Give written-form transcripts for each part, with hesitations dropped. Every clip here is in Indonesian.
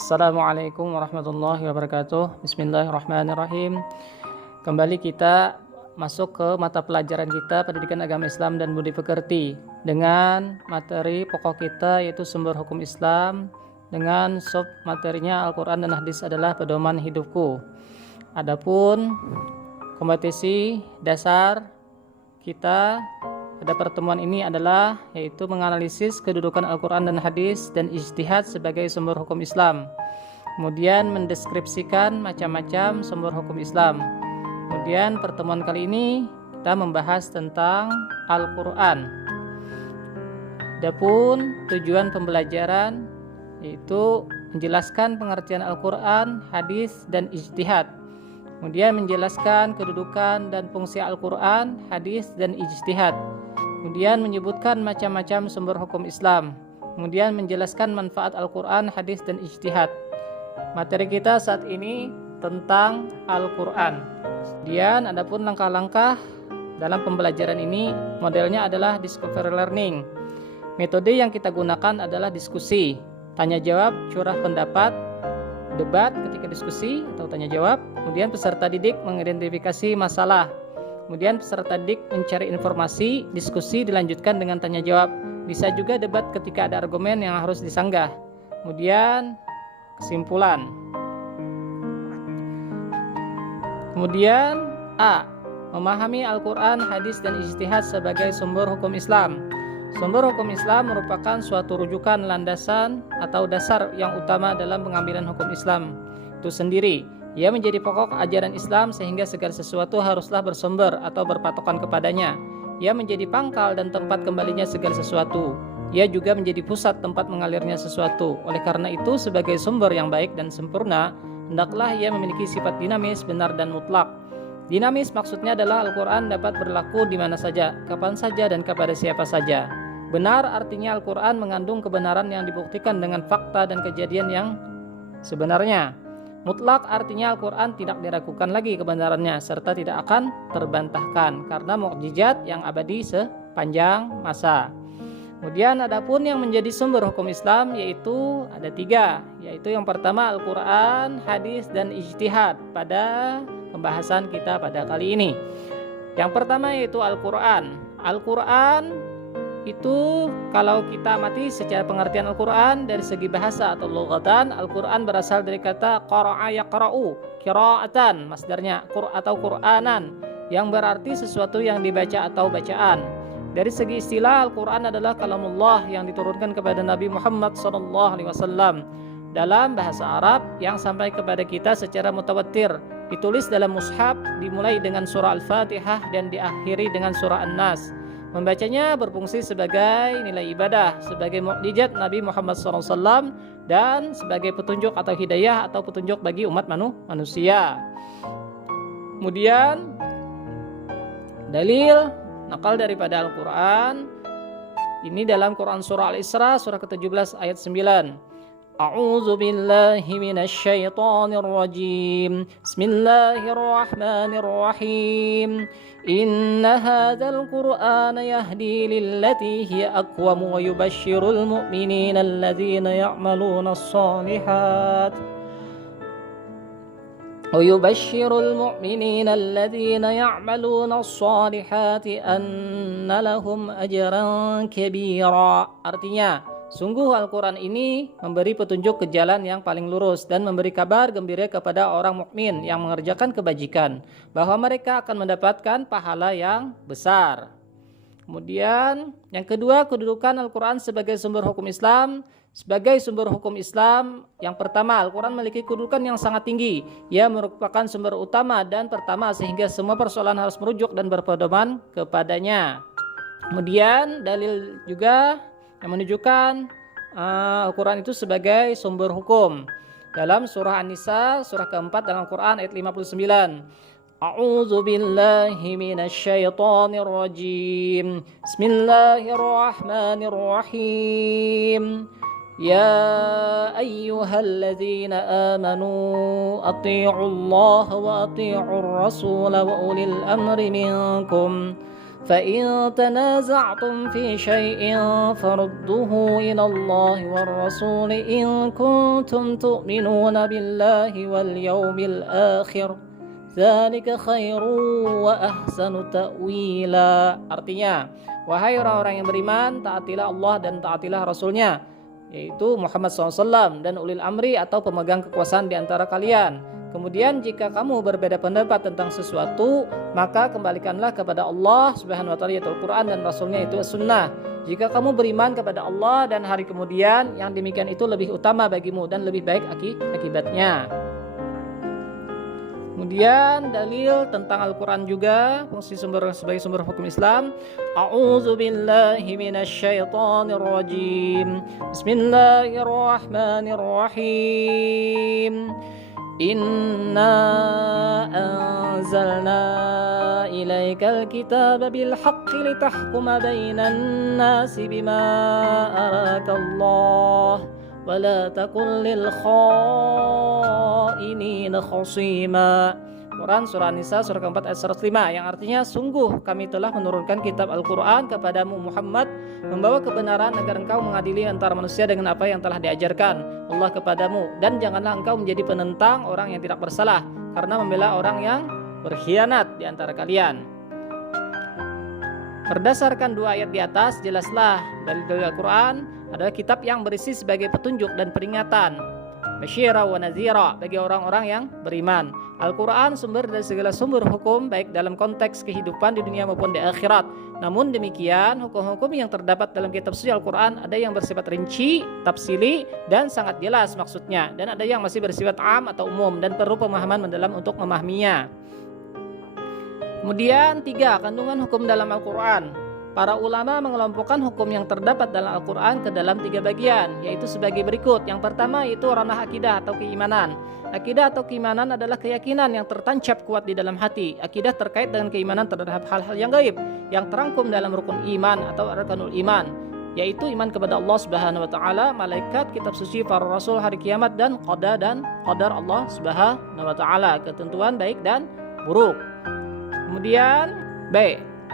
Assalamualaikum warahmatullahi wabarakatuh. Bismillahirrahmanirrahim. Kembali kita masuk ke mata pelajaran kita Pendidikan Agama Islam dan Budi Pekerti dengan materi pokok kita yaitu sumber hukum Islam dengan sub materinya Al-Quran dan Hadis adalah pedoman hidupku. Adapun kompetisi dasar kita pada pertemuan ini adalah yaitu menganalisis kedudukan Al-Quran dan Hadis dan ijtihad sebagai sumber hukum Islam. Kemudian mendeskripsikan macam-macam sumber hukum Islam. Kemudian pertemuan kali ini kita membahas tentang Al-Quran. Adapun tujuan pembelajaran yaitu menjelaskan pengertian Al-Quran, Hadis dan ijtihad. Kemudian menjelaskan kedudukan dan fungsi Al-Quran, Hadis dan ijtihad. Kemudian menyebutkan macam-macam sumber hukum Islam. Kemudian menjelaskan manfaat Al-Quran, Hadis dan ijtihad. Materi kita saat ini tentang Al-Quran. Kemudian adapun langkah-langkah dalam pembelajaran ini modelnya adalah discovery learning. Metode yang kita gunakan adalah diskusi, tanya jawab, curah pendapat, debat ketika diskusi atau tanya jawab. Kemudian peserta didik mengidentifikasi masalah. Kemudian peserta didik mencari informasi, diskusi dilanjutkan dengan tanya jawab. Bisa juga debat ketika ada argumen yang harus disanggah. Kemudian kesimpulan. Kemudian A. Memahami Al-Quran, Hadis dan ijtihad sebagai sumber hukum Islam. Sumber hukum Islam merupakan suatu rujukan landasan atau dasar yang utama dalam pengambilan hukum Islam itu sendiri. Ia menjadi pokok ajaran Islam sehingga segala sesuatu haruslah bersumber atau berpatokan kepadanya. Ia menjadi pangkal dan tempat kembalinya segala sesuatu. Ia juga menjadi pusat tempat mengalirnya sesuatu. Oleh karena itu, sebagai sumber yang baik dan sempurna, hendaklah ia memiliki sifat dinamis, benar dan mutlak. Dinamis maksudnya adalah Al-Quran dapat berlaku di mana saja, kapan saja dan kepada siapa saja. Benar artinya Al-Quran mengandung kebenaran yang dibuktikan dengan fakta dan kejadian yang sebenarnya. Mutlak artinya Al-Quran tidak diragukan lagi kebenarannya serta tidak akan terbantahkan karena mukjizat yang abadi sepanjang masa. Kemudian adapun yang menjadi sumber hukum Islam yaitu ada 3, yaitu yang pertama Al-Quran, Hadis dan ijtihad pada pembahasan kita pada kali ini. Yang pertama yaitu Al-Quran. Al-Quran itu kalau kita amati secara pengertian Al-Quran dari segi bahasa atau lughatan, Al-Quran berasal dari kata qara'a yaqra'u, qira'atan, masdarnya atau Qur'anan, yang berarti sesuatu yang dibaca atau bacaan. Dari segi istilah, Al-Quran adalah kalamullah yang diturunkan kepada Nabi Muhammad SAW dalam bahasa Arab yang sampai kepada kita secara mutawatir, ditulis dalam mushaf, dimulai dengan surah Al-Fatihah dan diakhiri dengan surah An-Nas. Membacanya berfungsi sebagai nilai ibadah, sebagai mukjizat Nabi Muhammad SAW dan sebagai petunjuk atau hidayah atau petunjuk bagi umat manusia. Kemudian dalil nakal daripada Al-Quran ini dalam Quran surah Al-Isra surah ke-17 ayat 9. A'udzu billahi minasy syaithanir rajim. Bismillahirrahmanirrahim. Inna hadzal qur'ana yahdi lillati hiya aqwam wa yubashshirul mu'minina alladzina ya'maluna as-shalihat. ويبشر المؤمنين الذين يعملون الصالحات أن لهم أجرا كبيرا. Artinya, sungguh Al-Quran ini memberi petunjuk ke jalan yang paling lurus dan memberi kabar gembira kepada orang mukmin yang mengerjakan kebajikan bahwa mereka akan mendapatkan pahala yang besar. Kemudian yang kedua, kedudukan Al-Quran sebagai sumber hukum Islam. Sebagai sumber hukum Islam, yang pertama, Al-Quran memiliki kedudukan yang sangat tinggi. Ia merupakan sumber utama dan pertama sehingga semua persoalan harus merujuk dan berpedoman kepadanya. Kemudian dalil juga yang menunjukkan Al-Quran itu sebagai sumber hukum. Dalam surah An-Nisa, surah keempat dalam Al-Quran ayat 59. A'udzu billahi minasy syaithanir rajim. Bismillahirrahmanirrahim. Ya ayyuhalladzina amanu atti'ullaha wa atti'ur rasula wa ulil amri minkum. فإن تنازعتم في شيء فردوه إلى الله والرسول إن كنتم تؤمنون بالله واليوم الآخر ذلك خير وأحسن تأويلا. Artinya, wahai orang-orang yang beriman, taatilah Allah dan taatilah Rasulnya, yaitu Muhammad SAW, dan ulil amri atau pemegang kekuasaan di antara kalian. Kemudian jika kamu berbeda pendapat tentang sesuatu, maka kembalikanlah kepada Allah Subhanahu wa taala, yaitu Al-Qur'an, dan Rasulnya itu As-Sunnah. Jika kamu beriman kepada Allah dan hari kemudian, yang demikian itu lebih utama bagimu dan lebih baik akibatnya. Kemudian dalil tentang Al-Quran juga, fungsi sebagai sumber hukum Islam. A'udzu billahi minasyaitonir rajim. Bismillahirrahmanirrahim. Inna anzalna ilaikal kitaba bil haqqi litahkuma bainan nasi bima arakallah wa la takun lil khainina khasima. Quran surah An-Nisa surah keempat ayat 105, yang artinya, sungguh kami telah menurunkan kitab Al-Quran kepadamu Muhammad, membawa kebenaran agar engkau mengadili antara manusia dengan apa yang telah diajarkan Allah kepadamu, dan janganlah engkau menjadi penentang orang yang tidak bersalah karena membela orang yang berkhianat di antara kalian. Berdasarkan dua ayat di atas, jelaslah dari Al-Quran adalah kitab yang berisi sebagai petunjuk dan peringatan, basyira wa nadhira, bagi orang-orang yang beriman. Al-Quran sumber dari segala sumber hukum, baik dalam konteks kehidupan di dunia maupun di akhirat. Namun demikian, hukum-hukum yang terdapat dalam kitab suci Al-Quran ada yang bersifat rinci, tafsili, dan sangat jelas maksudnya, dan ada yang masih bersifat am atau umum dan perlu pemahaman mendalam untuk memahaminya. Kemudian 3, kandungan hukum dalam Al-Quran. Para ulama mengelompokkan hukum yang terdapat dalam Al-Quran ke dalam 3 bagian, yaitu sebagai berikut. Yang pertama yaitu ranah akidah atau keimanan. Akidah atau keimanan adalah keyakinan yang tertancap kuat di dalam hati. Akidah terkait dengan keimanan terhadap hal-hal yang gaib, yang terangkum dalam rukun iman atau arkanul iman, yaitu iman kepada Allah Subhanahu wa taala, malaikat, kitab suci, para rasul, hari kiamat, dan qada dan qadar Allah Subhanahu wa taala, ketentuan baik dan buruk. Kemudian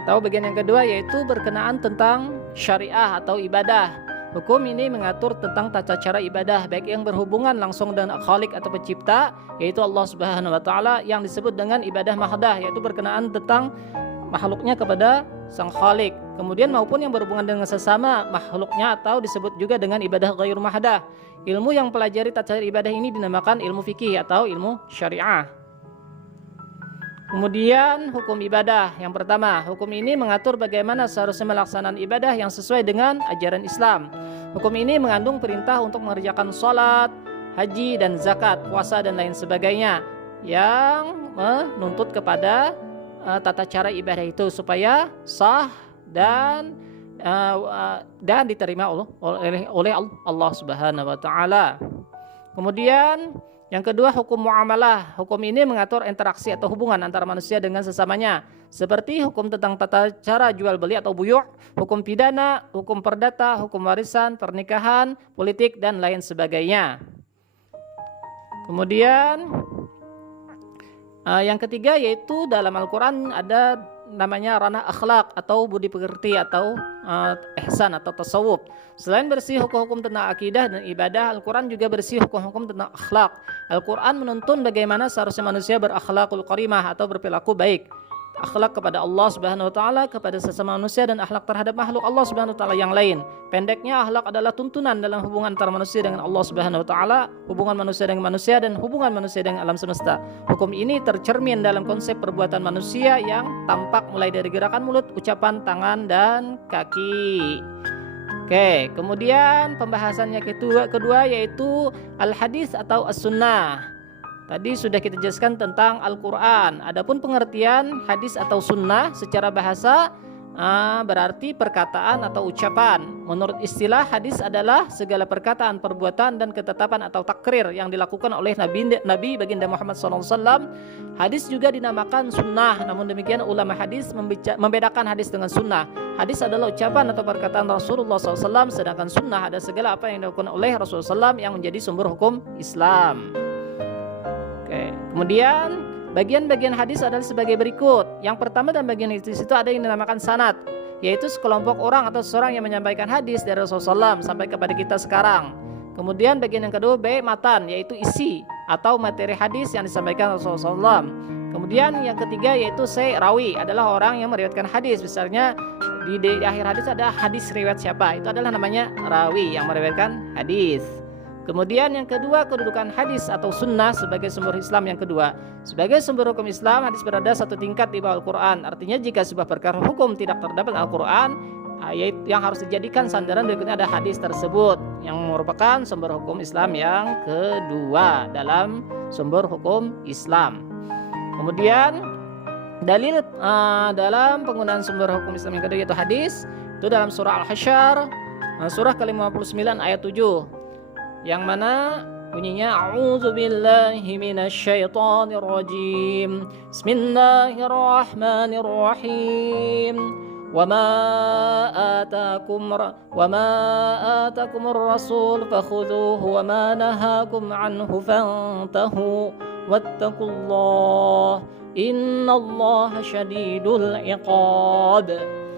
atau bagian yang kedua yaitu berkenaan tentang syariah atau ibadah. Hukum ini mengatur tentang tata cara ibadah, baik yang berhubungan langsung dengan Khalik atau pencipta, yaitu Allah Subhanahu wa taala, yang disebut dengan ibadah mahdah, yaitu berkenaan tentang makhluknya kepada Sang Khalik. Kemudian maupun yang berhubungan dengan sesama makhluknya, atau disebut juga dengan ibadah ghair mahdah. Ilmu yang pelajari tata cara ibadah ini dinamakan ilmu fikih atau ilmu syariah. Kemudian hukum ibadah. Yang pertama, hukum ini mengatur bagaimana seharusnya melaksanakan ibadah yang sesuai dengan ajaran Islam. Hukum ini mengandung perintah untuk mengerjakan sholat, haji, dan zakat, puasa, dan lain sebagainya, yang menuntut kepada tata cara ibadah itu supaya sah dan diterima oleh Allah Subhanahu wa taala. Kemudian yang kedua, hukum muamalah. Hukum ini mengatur interaksi atau hubungan antara manusia dengan sesamanya, seperti hukum tentang tata cara jual beli atau buyuk, hukum pidana, hukum perdata, hukum warisan, pernikahan, politik, dan lain sebagainya. Kemudian yang ketiga yaitu dalam Al-Quran ada namanya ranah akhlak atau budi pekerti atau ihsan atau tasawuf. Selain bersih hukum-hukum tentang akidah dan ibadah, Al-Quran juga bersih hukum-hukum tentang akhlak. Al-Quran menuntun bagaimana seharusnya manusia berakhlakul karimah atau berperilaku baik. Akhlak kepada Allah Subhanahu wa taala, kepada sesama manusia, dan akhlak terhadap makhluk Allah Subhanahu wa taala yang lain. Pendeknya, akhlak adalah tuntunan dalam hubungan antara manusia dengan Allah Subhanahu wa taala, hubungan manusia dengan manusia, dan hubungan manusia dengan alam semesta. Hukum ini tercermin dalam konsep perbuatan manusia yang tampak mulai dari gerakan mulut, ucapan tangan, dan kaki. Oke, kemudian pembahasannya kedua yaitu al-hadis atau as-sunnah. Tadi sudah kita jelaskan tentang Al-Quran. Adapun pengertian hadis atau sunnah secara bahasa berarti perkataan atau ucapan. Menurut istilah, hadis adalah segala perkataan, perbuatan, dan ketetapan atau takrir yang dilakukan oleh Nabi baginda Muhammad SAW. Hadis juga dinamakan sunnah. Namun demikian ulama hadis membedakan hadis dengan sunnah. Hadis adalah ucapan atau perkataan Rasulullah SAW, sedangkan sunnah ada segala apa yang dilakukan oleh Rasulullah SAW yang menjadi sumber hukum Islam. Oke. Kemudian Bagian-bagian hadis adalah sebagai berikut. Yang pertama dalam bagian hadis itu ada yang dinamakan sanad, yaitu sekelompok orang atau seseorang yang menyampaikan hadis dari Rasulullah SAW sampai kepada kita sekarang. Kemudian bagian yang kedua B matan, yaitu isi atau materi hadis yang disampaikan Rasulullah SAW. Kemudian yang ketiga yaitu C rawi, adalah orang yang meriwayatkan hadis. Misalnya di akhir hadis ada hadis riwayat siapa, itu adalah namanya rawi yang meriwayatkan hadis. Kemudian yang kedua, kedudukan hadis atau sunnah sebagai sumber Islam yang kedua. Sebagai sumber hukum Islam, hadis berada satu tingkat di bawah Al-Quran. Artinya jika sebuah perkara hukum tidak terdapat Al-Quran, ayat yang harus dijadikan sandaran berikutnya ada hadis tersebut, yang merupakan sumber hukum Islam yang kedua dalam sumber hukum Islam. Kemudian dalil dalam penggunaan sumber hukum Islam yang kedua yaitu hadis, itu dalam surah Al-Hasyr, surah ke-59 ayat 7. Yang mana bunyinya a'udzubillahi minasyaitonir rajim. Bismillahirrahmanirrahim. Wama atakumur rasul fakhudhuhu wama nahakum anhu fantahu wattaqullah innallaha syadidul iqab.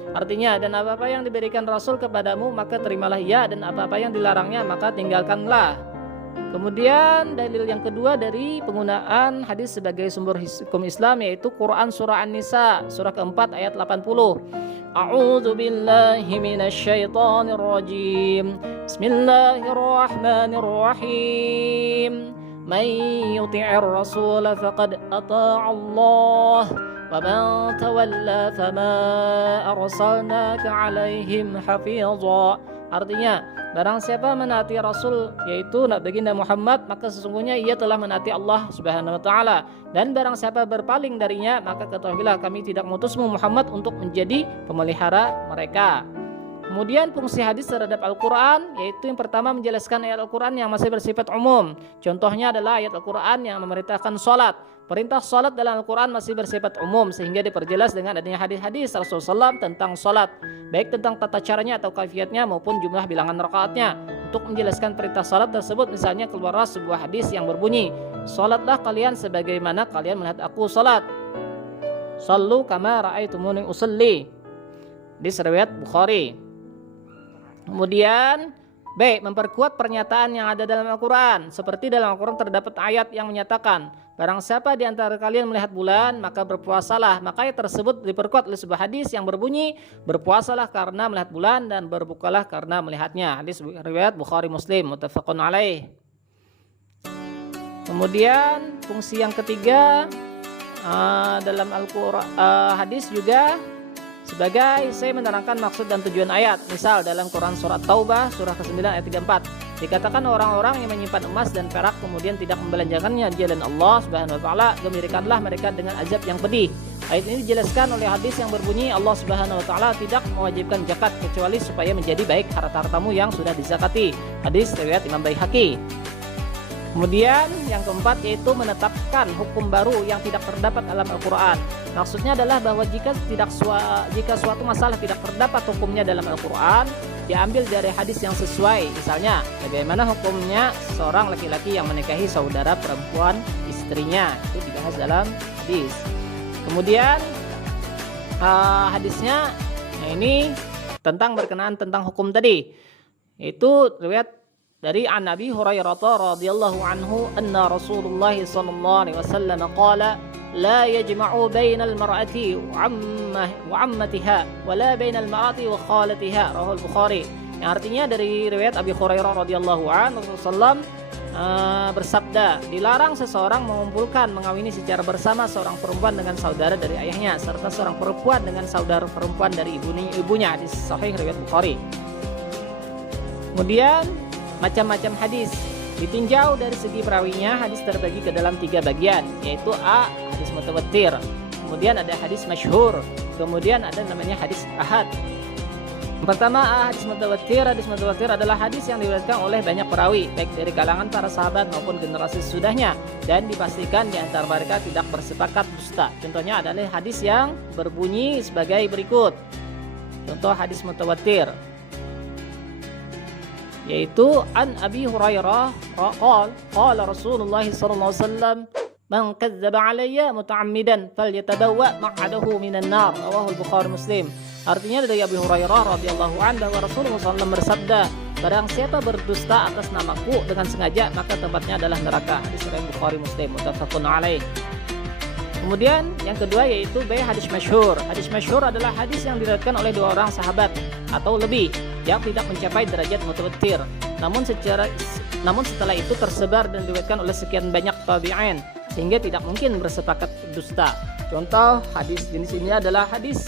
Artinya, dan apa-apa yang diberikan Rasul kepadamu maka terimalah ia, dan apa-apa yang dilarangnya maka tinggalkanlah. Kemudian dalil yang kedua dari penggunaan hadis sebagai sumber hukum Islam yaitu Quran surah An-Nisa surah keempat ayat 80. A'udzu billahi minasyaitonir rajim. Bismillahirrahmanirrahim. Man yuti'ir rasul faqad ata'a Allah. وَمَنْ تَوَلَّى فَمَا أَرْسَلْنَاكَ عَلَيْهِمْ حَفِيظًا. Artinya, barang siapa menaati Rasul yaitu baginda Muhammad, maka sesungguhnya ia telah menaati Allah Subhanahu wa taala. Dan barang siapa berpaling darinya, maka ketahuilah kami tidak mengutusmu Muhammad untuk menjadi pemelihara mereka. Kemudian fungsi hadis terhadap Al-Quran yaitu yang pertama menjelaskan ayat Al-Quran yang masih bersifat umum. Contohnya adalah ayat Al-Quran yang memerintahkan sholat. Perintah sholat dalam Al-Quran masih bersifat umum sehingga diperjelas dengan adanya hadis-hadis Rasulullah SAW tentang sholat, baik tentang tata caranya atau kaifiatnya maupun jumlah bilangan rakaatnya. Untuk menjelaskan perintah sholat tersebut misalnya keluarlah sebuah hadis yang berbunyi, sholatlah kalian sebagaimana kalian melihat aku sholat. Shallu kama ra'aitumuni usalli. Di riwayat Bukhari. Kemudian B. Memperkuat pernyataan yang ada dalam Al-Quran. Seperti dalam Al-Quran terdapat ayat yang menyatakan, barang siapa di antara kalian melihat bulan, maka berpuasalah. Maka ayat tersebut diperkuat oleh sebuah hadis yang berbunyi, berpuasalah karena melihat bulan dan berbukalah karena melihatnya. Hadis riwayat Bukhari Muslim, muttafaqun alaih. Kemudian fungsi yang ketiga dalam Al-Quran hadis juga sebagai saya menerangkan maksud dan tujuan ayat. Misal dalam Quran surat Taubah surah ke-9 ayat 34 dikatakan orang-orang yang menyimpan emas dan perak kemudian tidak membelanjakannya di jalan Allah Subhanahu wa taala, gembirakanlah mereka dengan azab yang pedih. Ayat ini dijelaskan oleh hadis yang berbunyi Allah Subhanahu wa taala tidak mewajibkan zakat kecuali supaya menjadi baik harta-hartamu yang sudah dizakati. Hadis riwayat Imam Baihaqi. Kemudian yang keempat yaitu menetapkan hukum baru yang tidak terdapat dalam Al-Quran. Maksudnya adalah bahwa jika suatu masalah tidak terdapat hukumnya dalam Al-Quran, diambil dari hadis yang sesuai. Misalnya, bagaimana hukumnya seorang laki-laki yang menikahi saudara perempuan istrinya, itu dibahas dalam hadis. Kemudian hadisnya ini berkenaan tentang hukum tadi, yaitu riwayat dari Nabi Hurairah radhiyallahu anhu anna Rasulullah sallallahu alaihi wasallam qala la yajma'u bainal mar'ati wa ammatiha wa la bainal mar'ati wa khalatiha, rawahu Bukhari. Yang artinya dari riwayat Abi Hurairah radhiyallahu anhu Rasulullah bersabda, dilarang seseorang mengawini secara bersama seorang perempuan dengan saudara dari ayahnya serta seorang perempuan dengan saudara perempuan dari ibunya. Hadis sahih riwayat Bukhari. Kemudian macam-macam hadis ditinjau dari segi perawinya. Hadis terbagi ke dalam 3 bagian, yaitu A. hadis mutawatir, kemudian ada hadis masyhur, kemudian ada namanya hadis ahad. Pertama A. hadis mutawatir. Hadis mutawatir adalah hadis yang diriwayatkan oleh banyak perawi baik dari kalangan para sahabat maupun generasi sesudahnya, dan dipastikan di antara mereka tidak bersepakat dusta. Contohnya adalah hadis yang berbunyi sebagai berikut. Contoh hadis mutawatir yaitu an Abi Hurairah qala Rasulullah sallallahu alaihi wasallam Man kadzdzaba alayya muta'ammidan falyatabawwa maq'adahu minan nar. Rawahul Bukhari Muslim. Artinya dari Abu Hurairah radhiyallahu anhu bahwa Rasulullah SAW bersabda, barang siapa berdusta atas namaku dengan sengaja maka tempatnya adalah neraka. Hadis riwayat Bukhari Muslim muttafaqun alaih. Kemudian yang kedua yaitu hadis masyhur. Hadis masyhur adalah hadis yang diriwayatkan oleh dua orang sahabat atau lebih yang tidak mencapai derajat mutawatir. Namun setelah itu tersebar dan diriwayatkan oleh sekian banyak tabi'in sehingga tidak mungkin bersepakat dusta. Contoh hadis jenis ini adalah hadis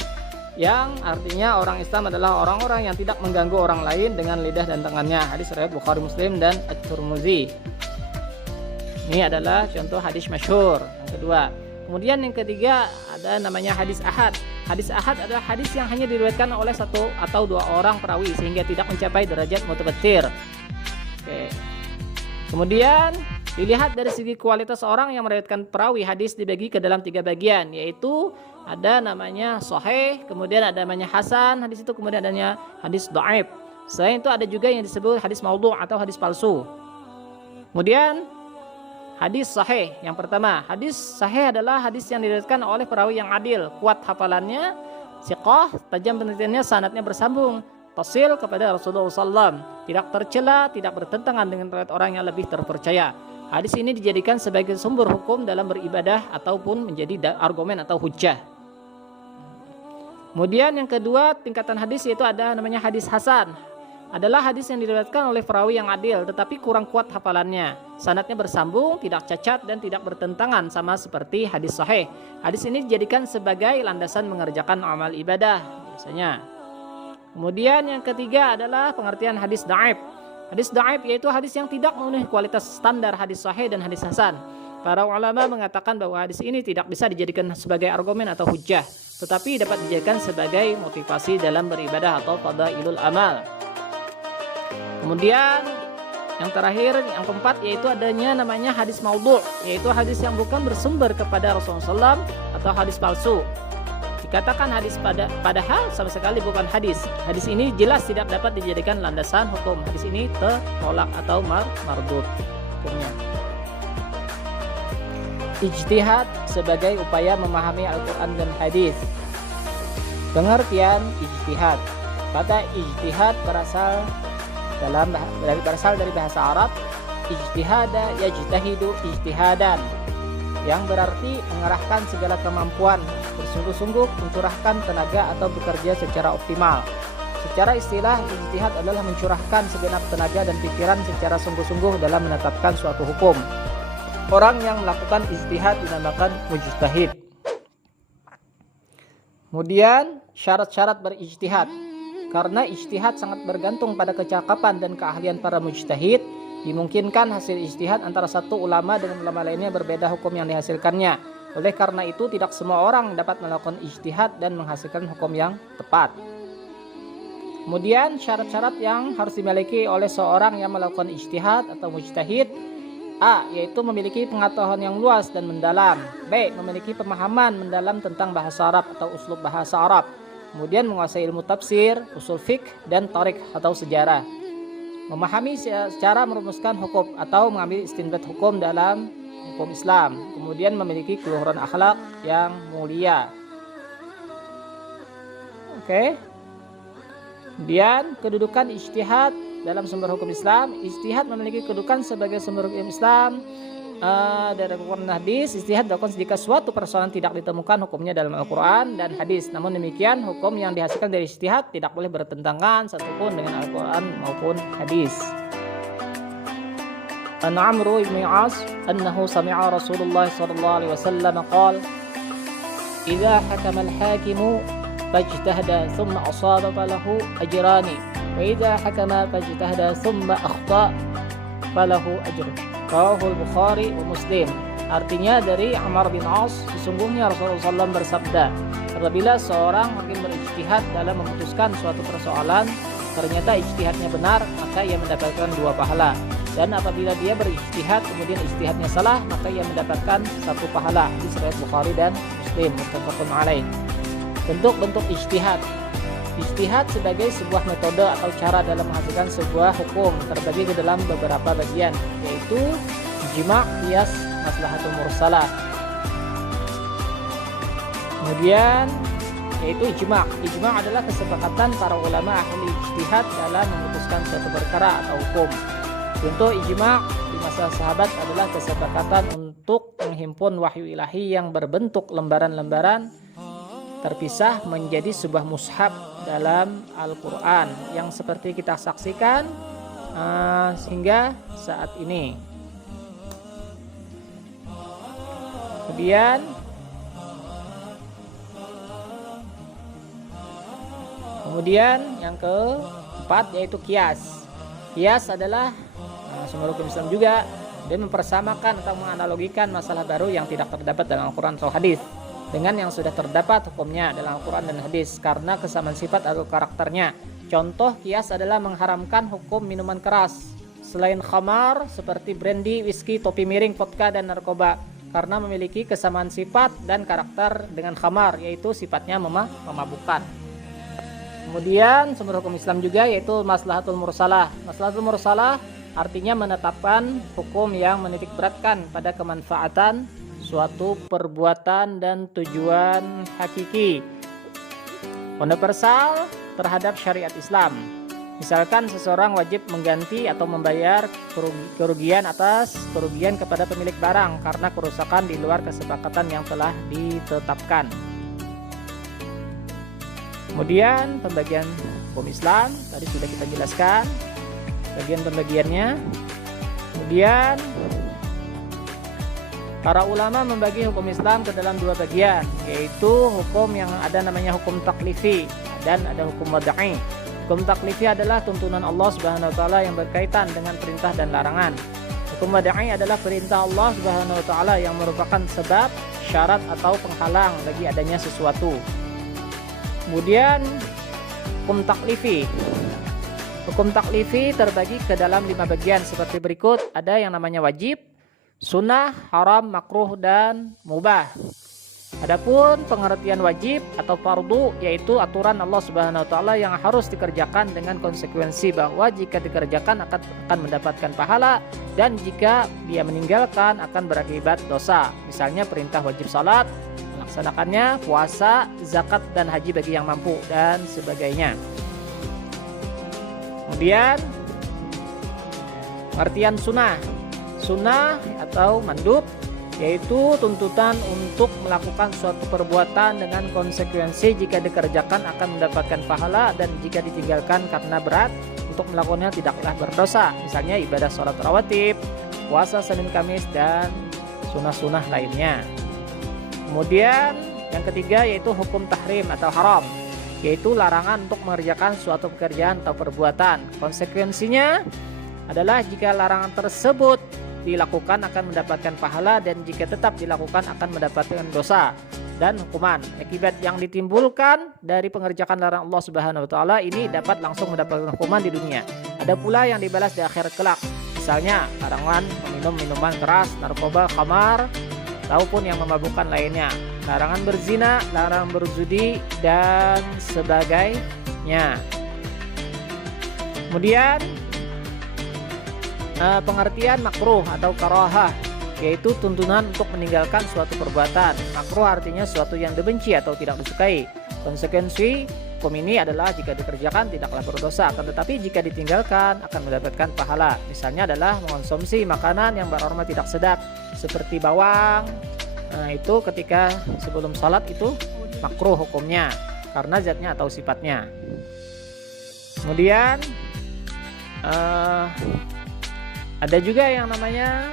yang artinya orang Islam adalah orang-orang yang tidak mengganggu orang lain dengan lidah dan tangannya. Hadis riwayat Bukhari Muslim dan At-Tirmidzi. Ini adalah contoh hadis masyhur yang kedua. Kemudian yang ketiga ada namanya hadis ahad. Hadis ahad adalah hadis yang hanya diriwayatkan oleh satu atau dua orang perawi sehingga tidak mencapai derajat mutawatir. Oke. Kemudian dilihat dari segi kualitas orang yang meriwayatkan perawi hadis dibagi ke dalam 3 bagian, yaitu ada namanya sahih, kemudian ada namanya hasan hadis itu, kemudian adanya hadis dhaif. Selain itu ada juga yang disebut hadis maudhu' atau hadis palsu. Kemudian hadis sahih yang pertama, hadis sahih adalah hadis yang diriwayatkan oleh perawi yang adil, kuat hafalannya, siqah, tajam penelitiannya, sanadnya bersambung, tasil kepada Rasulullah SAW, tidak tercela, tidak bertentangan dengan riwayat orang yang lebih terpercaya. Hadis ini dijadikan sebagai sumber hukum dalam beribadah ataupun menjadi argumen atau hujjah. Kemudian yang kedua tingkatan hadis yaitu ada namanya hadis hasan. Adalah hadis yang diriwayatkan oleh perawi yang adil tetapi kurang kuat hafalannya. Sanadnya bersambung, tidak cacat dan tidak bertentangan sama seperti hadis sahih. Hadis ini dijadikan sebagai landasan mengerjakan amal ibadah biasanya. Kemudian yang ketiga adalah pengertian hadis dhaif. Hadis dhaif yaitu hadis yang tidak memenuhi kualitas standar hadis sahih dan hadis hasan. Para ulama mengatakan bahwa hadis ini tidak bisa dijadikan sebagai argumen atau hujjah, tetapi dapat dijadikan sebagai motivasi dalam beribadah atau fadailul amal. Kemudian yang terakhir, yang keempat yaitu adanya namanya hadis maudhu', yaitu hadis yang bukan bersumber kepada Rasulullah SAW atau hadis palsu. Dikatakan hadis padahal sama sekali bukan hadis. Hadis ini jelas tidak dapat dijadikan landasan hukum. Hadis ini tertolak atau mardud hukumnya. Ijtihad sebagai upaya memahami Al-Quran dan hadis. Pengertian ijtihad. Kata ijtihad berasal dari bahasa Arab ijtihada yajtahidu ijtihadan, yang berarti mengerahkan segala kemampuan, bersungguh-sungguh mencurahkan tenaga atau bekerja secara optimal. Secara istilah, ijtihad adalah mencurahkan segenap tenaga dan pikiran secara sungguh-sungguh dalam menetapkan suatu hukum. Orang yang melakukan ijtihad dinamakan mujtahid. Kemudian syarat-syarat berijtihad. Karena ijtihad sangat bergantung pada kecakapan dan keahlian para mujtahid, dimungkinkan hasil ijtihad antara satu ulama dengan ulama lainnya berbeda hukum yang dihasilkannya. Oleh karena itu tidak semua orang dapat melakukan ijtihad dan menghasilkan hukum yang tepat. Kemudian syarat-syarat yang harus dimiliki oleh seorang yang melakukan ijtihad atau mujtahid. A. Yaitu memiliki pengetahuan yang luas dan mendalam. B. Memiliki pemahaman mendalam tentang bahasa Arab atau uslub bahasa Arab. Kemudian menguasai ilmu tafsir, usul fiqh, dan tarik atau sejarah. Memahami secara merumuskan hukum atau mengambil istinbat hukum dalam hukum Islam. Kemudian memiliki keluhuran akhlak yang mulia. Oke. Kemudian kedudukan ijtihad dalam sumber hukum Islam. Ijtihad memiliki kedudukan sebagai sumber hukum Islam. Dari Al-Quran dan hadis, ijtihad dilakukan jika suatu persoalan tidak ditemukan hukumnya dalam Al-Quran dan hadis. Namun demikian, hukum yang dihasilkan dari ijtihad tidak boleh bertentangan satupun dengan Al-Quran maupun hadis. An Amr ibn As annahu sami'a Rasulullah sallallahu alaihi wasallam qala idza hakama al-hakimu fajtahada thumma asaba falahu ajrani wa idza hakama fajtahada thumma akhta falahu ajrun. Rawahul Bukhari wa Muslim. Artinya dari Amr bin As, sesungguhnya Rasulullah SAW bersabda, apabila seorang hakim berijtihad dalam memutuskan suatu persoalan, ternyata ijtihadnya benar, maka ia mendapatkan 2 pahala. Dan apabila dia berijtihad kemudian ijtihadnya salah, maka ia mendapatkan 1 pahala. Hadis riwayat Bukhari dan Muslim muttafaqun alaih. Bentuk-bentuk ijtihad. Ijtihad sebagai sebuah metode atau cara dalam menghasilkan sebuah hukum terbagi ke dalam beberapa bagian, yaitu ijma', qiyas, maslahatul mursalah. Kemudian yaitu ijma'. Ijma' adalah kesepakatan para ulama ahli ijtihad dalam memutuskan suatu perkara atau hukum. Contoh ijma' di masa sahabat adalah kesepakatan untuk menghimpun wahyu ilahi yang berbentuk lembaran-lembaran terpisah menjadi sebuah mushaf dalam Al-Quran yang seperti kita saksikan hingga saat ini. Kemudian yang keempat yaitu qiyas. Qiyas adalah sumber hukum Islam juga, dan mempersamakan atau menganalogikan masalah baru yang tidak terdapat dalam Al-Quran atau hadis dengan yang sudah terdapat hukumnya dalam Al-Quran dan hadis karena kesamaan sifat atau karakternya. Contoh qiyas adalah mengharamkan hukum minuman keras selain khamar seperti brandy, whisky, topi miring, vodka, dan narkoba karena memiliki kesamaan sifat dan karakter dengan khamar, yaitu sifatnya memabukkan. Kemudian sumber hukum Islam juga yaitu maslahatul mursalah. Maslahatul mursalah artinya menetapkan hukum yang menitik beratkan pada kemanfaatan suatu perbuatan dan tujuan hakiki universal terhadap syariat Islam. Misalkan seseorang wajib mengganti atau membayar kerugian atas kerugian kepada pemilik barang karena kerusakan di luar kesepakatan yang telah ditetapkan. Kemudian pembagian hukum Islam tadi sudah kita jelaskan bagian pembagiannya. Kemudian para ulama membagi hukum Islam ke dalam dua bagian, yaitu hukum yang ada namanya hukum taklifi dan ada hukum wad'i. Hukum taklifi adalah tuntunan Allah Subhanahu wa taala yang berkaitan dengan perintah dan larangan. Hukum wad'i adalah perintah Allah Subhanahu wa taala yang merupakan sebab, syarat atau penghalang bagi adanya sesuatu. Kemudian hukum taklifi. Hukum taklifi terbagi ke dalam 5 bagian seperti berikut. Ada yang namanya wajib, sunnah, haram, makruh, dan mubah. Adapun pengertian wajib atau fardu yaitu aturan Allah Subhanahu wa taala yang harus dikerjakan dengan konsekuensi bahwa jika dikerjakan akan mendapatkan pahala dan jika dia meninggalkan akan berakibat dosa. Misalnya perintah wajib salat, melaksanakannya, puasa, zakat, dan haji bagi yang mampu, dan sebagainya. Kemudian pengertian sunnah. Sunnah atau mandub yaitu tuntutan untuk melakukan suatu perbuatan dengan konsekuensi jika dikerjakan akan mendapatkan pahala dan jika ditinggalkan karena berat untuk melakukannya tidaklah berdosa. Misalnya ibadah sholat rawatib, puasa Senin Kamis, dan sunnah-sunnah lainnya. Kemudian yang ketiga yaitu hukum tahrim atau haram, yaitu larangan untuk mengerjakan suatu pekerjaan atau perbuatan. Konsekuensinya adalah jika larangan tersebut dilakukan akan mendapatkan pahala dan jika tetap dilakukan akan mendapatkan dosa dan hukuman. Akibat yang ditimbulkan dari pengerjakan larangan Allah Subhanahu wa taala ini dapat langsung mendapatkan hukuman di dunia. Ada pula yang dibalas di akhir kelak. Misalnya larangan meminum minuman keras, narkoba, khamar, ataupun yang memabukkan lainnya. Larangan berzina, larangan berjudi, dan sebagainya. Kemudian pengertian makruh atau karahah, yaitu tuntunan untuk meninggalkan suatu perbuatan. Makruh artinya suatu yang dibenci atau tidak disukai. Konsekuensi hukum ini adalah jika dikerjakan tidaklah berdosa, akan tetapi jika ditinggalkan akan mendapatkan pahala. Misalnya adalah mengonsumsi makanan yang beraroma tidak sedap seperti bawang. Itu ketika sebelum salat itu makruh hukumnya karena zatnya atau sifatnya. Kemudian ada juga yang namanya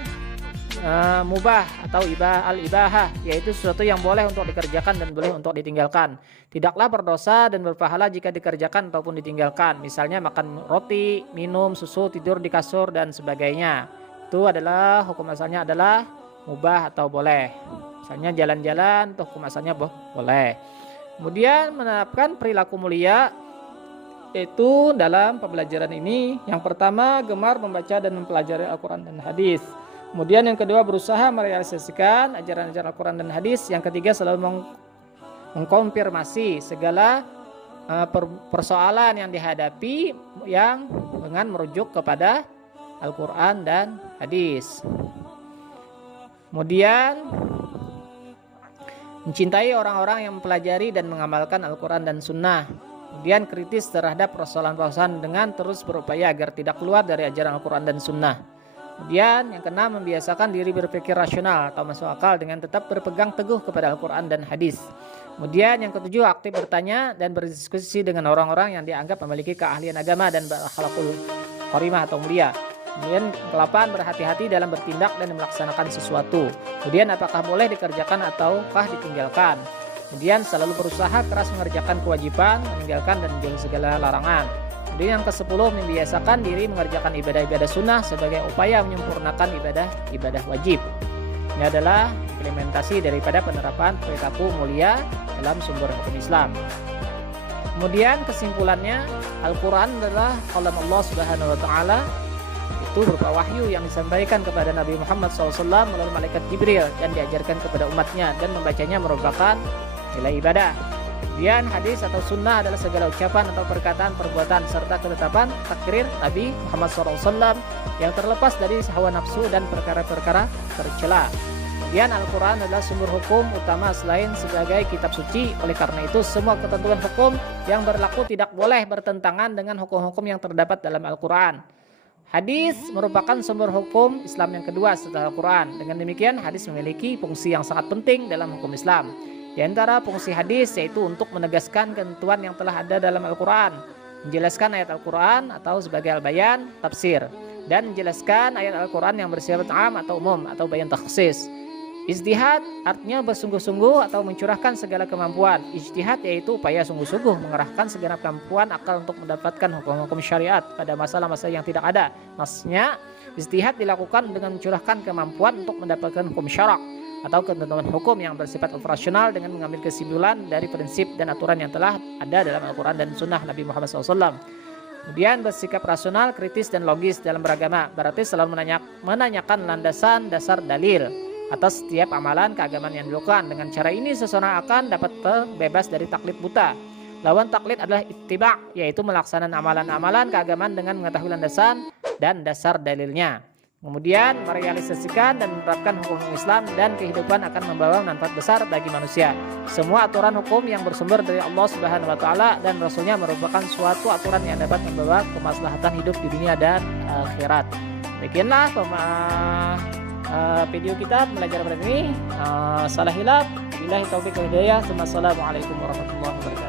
mubah atau al-ibahah, yaitu sesuatu yang boleh untuk dikerjakan dan boleh untuk ditinggalkan. Tidaklah berdosa dan berpahala jika dikerjakan ataupun ditinggalkan. Misalnya makan roti, minum susu, tidur di kasur, dan sebagainya. Itu adalah hukum asalnya adalah mubah atau boleh. Misalnya jalan-jalan, itu hukum asalnya boleh. Kemudian menerapkan perilaku mulia, yaitu dalam pembelajaran ini yang pertama gemar membaca dan mempelajari Al-Quran dan hadis. Kemudian yang kedua berusaha merealisasikan ajaran-ajaran Al-Quran dan hadis. Yang ketiga selalu mengkonfirmasi segala persoalan yang dihadapi yang dengan merujuk kepada Al-Quran dan hadis. Kemudian mencintai orang-orang yang mempelajari dan mengamalkan Al-Quran dan Sunnah. Kemudian kritis terhadap persoalan-persoalan dengan terus berupaya agar tidak keluar dari ajaran Al-Quran dan Sunnah. Kemudian yang keenam, membiasakan diri berpikir rasional atau masuk akal dengan tetap berpegang teguh kepada Al-Quran dan hadis. Kemudian yang ketujuh, aktif bertanya dan berdiskusi dengan orang-orang yang dianggap memiliki keahlian agama dan berakhlakul karimah atau mulia. Kemudian ke-8, berhati-hati dalam bertindak dan melaksanakan sesuatu. Kemudian apakah boleh dikerjakan ataukah ditinggalkan. Kemudian selalu berusaha keras mengerjakan kewajiban, meninggalkan dan menjauhi segala larangan. Kemudian yang ke-10, membiasakan diri mengerjakan ibadah-ibadah sunnah sebagai upaya menyempurnakan ibadah wajib. Ini adalah implementasi daripada penerapan perilaku mulia dalam sumber hukum Islam. Kemudian kesimpulannya, Al-Quran adalah kalam Allah Subhanahu wa Ta'ala, itu berupa wahyu yang disampaikan kepada Nabi Muhammad SAW melalui malaikat Jibril dan diajarkan kepada umatnya, dan membacanya merupakan nilai ibadah. Kemudian hadis atau sunnah adalah segala ucapan atau perkataan, perbuatan, serta ketetapan takrir Nabi Muhammad SAW yang terlepas dari hawa nafsu dan perkara-perkara tercela. Kemudian Al-Quran adalah sumber hukum utama selain sebagai kitab suci. Oleh karena itu, semua ketentuan hukum yang berlaku tidak boleh bertentangan dengan hukum-hukum yang terdapat dalam Al-Quran. Hadis merupakan sumber hukum Islam yang kedua setelah Al-Quran. Dengan demikian, hadis memiliki fungsi yang sangat penting dalam hukum Islam. Di antara fungsi hadis yaitu untuk menegaskan ketentuan yang telah ada dalam Al-Quran, menjelaskan ayat Al-Quran atau sebagai al-bayan, tafsir, dan menjelaskan ayat Al-Quran yang bersifat am atau umum atau bayan takhsis. Ijtihad artinya bersungguh-sungguh atau mencurahkan segala kemampuan. Ijtihad yaitu upaya sungguh-sungguh mengerahkan segenap kemampuan akal untuk mendapatkan hukum-hukum syariat pada masalah-masalah yang tidak ada. Maksudnya, ijtihad dilakukan dengan mencurahkan kemampuan untuk mendapatkan hukum syarak atau ketentuan hukum yang bersifat operasional dengan mengambil kesimpulan dari prinsip dan aturan yang telah ada dalam Al-Quran dan Sunnah Nabi Muhammad SAW. Kemudian bersikap rasional, kritis, dan logis dalam beragama, berarti selalu menanyakan landasan dasar dalil atas setiap amalan keagamaan yang dilakukan. Dengan cara ini seseorang akan dapat terbebas dari taklid buta. Lawan taklid adalah ittiba', yaitu melaksanakan amalan-amalan keagamaan dengan mengetahui landasan dan dasar dalilnya. Kemudian merealisasikan dan menerapkan hukum Islam dan kehidupan akan membawa manfaat besar bagi manusia. Semua aturan hukum yang bersumber dari Allah Subhanahu wa Ta'ala dan Rasulnya merupakan suatu aturan yang dapat membawa kemaslahatan hidup di dunia dan akhirat. Demikianlah video kita belajar pada ini. Salah hilaf, billahi taufiq wal hidayah. Wassalamualaikum warahmatullahi wabarakatuh.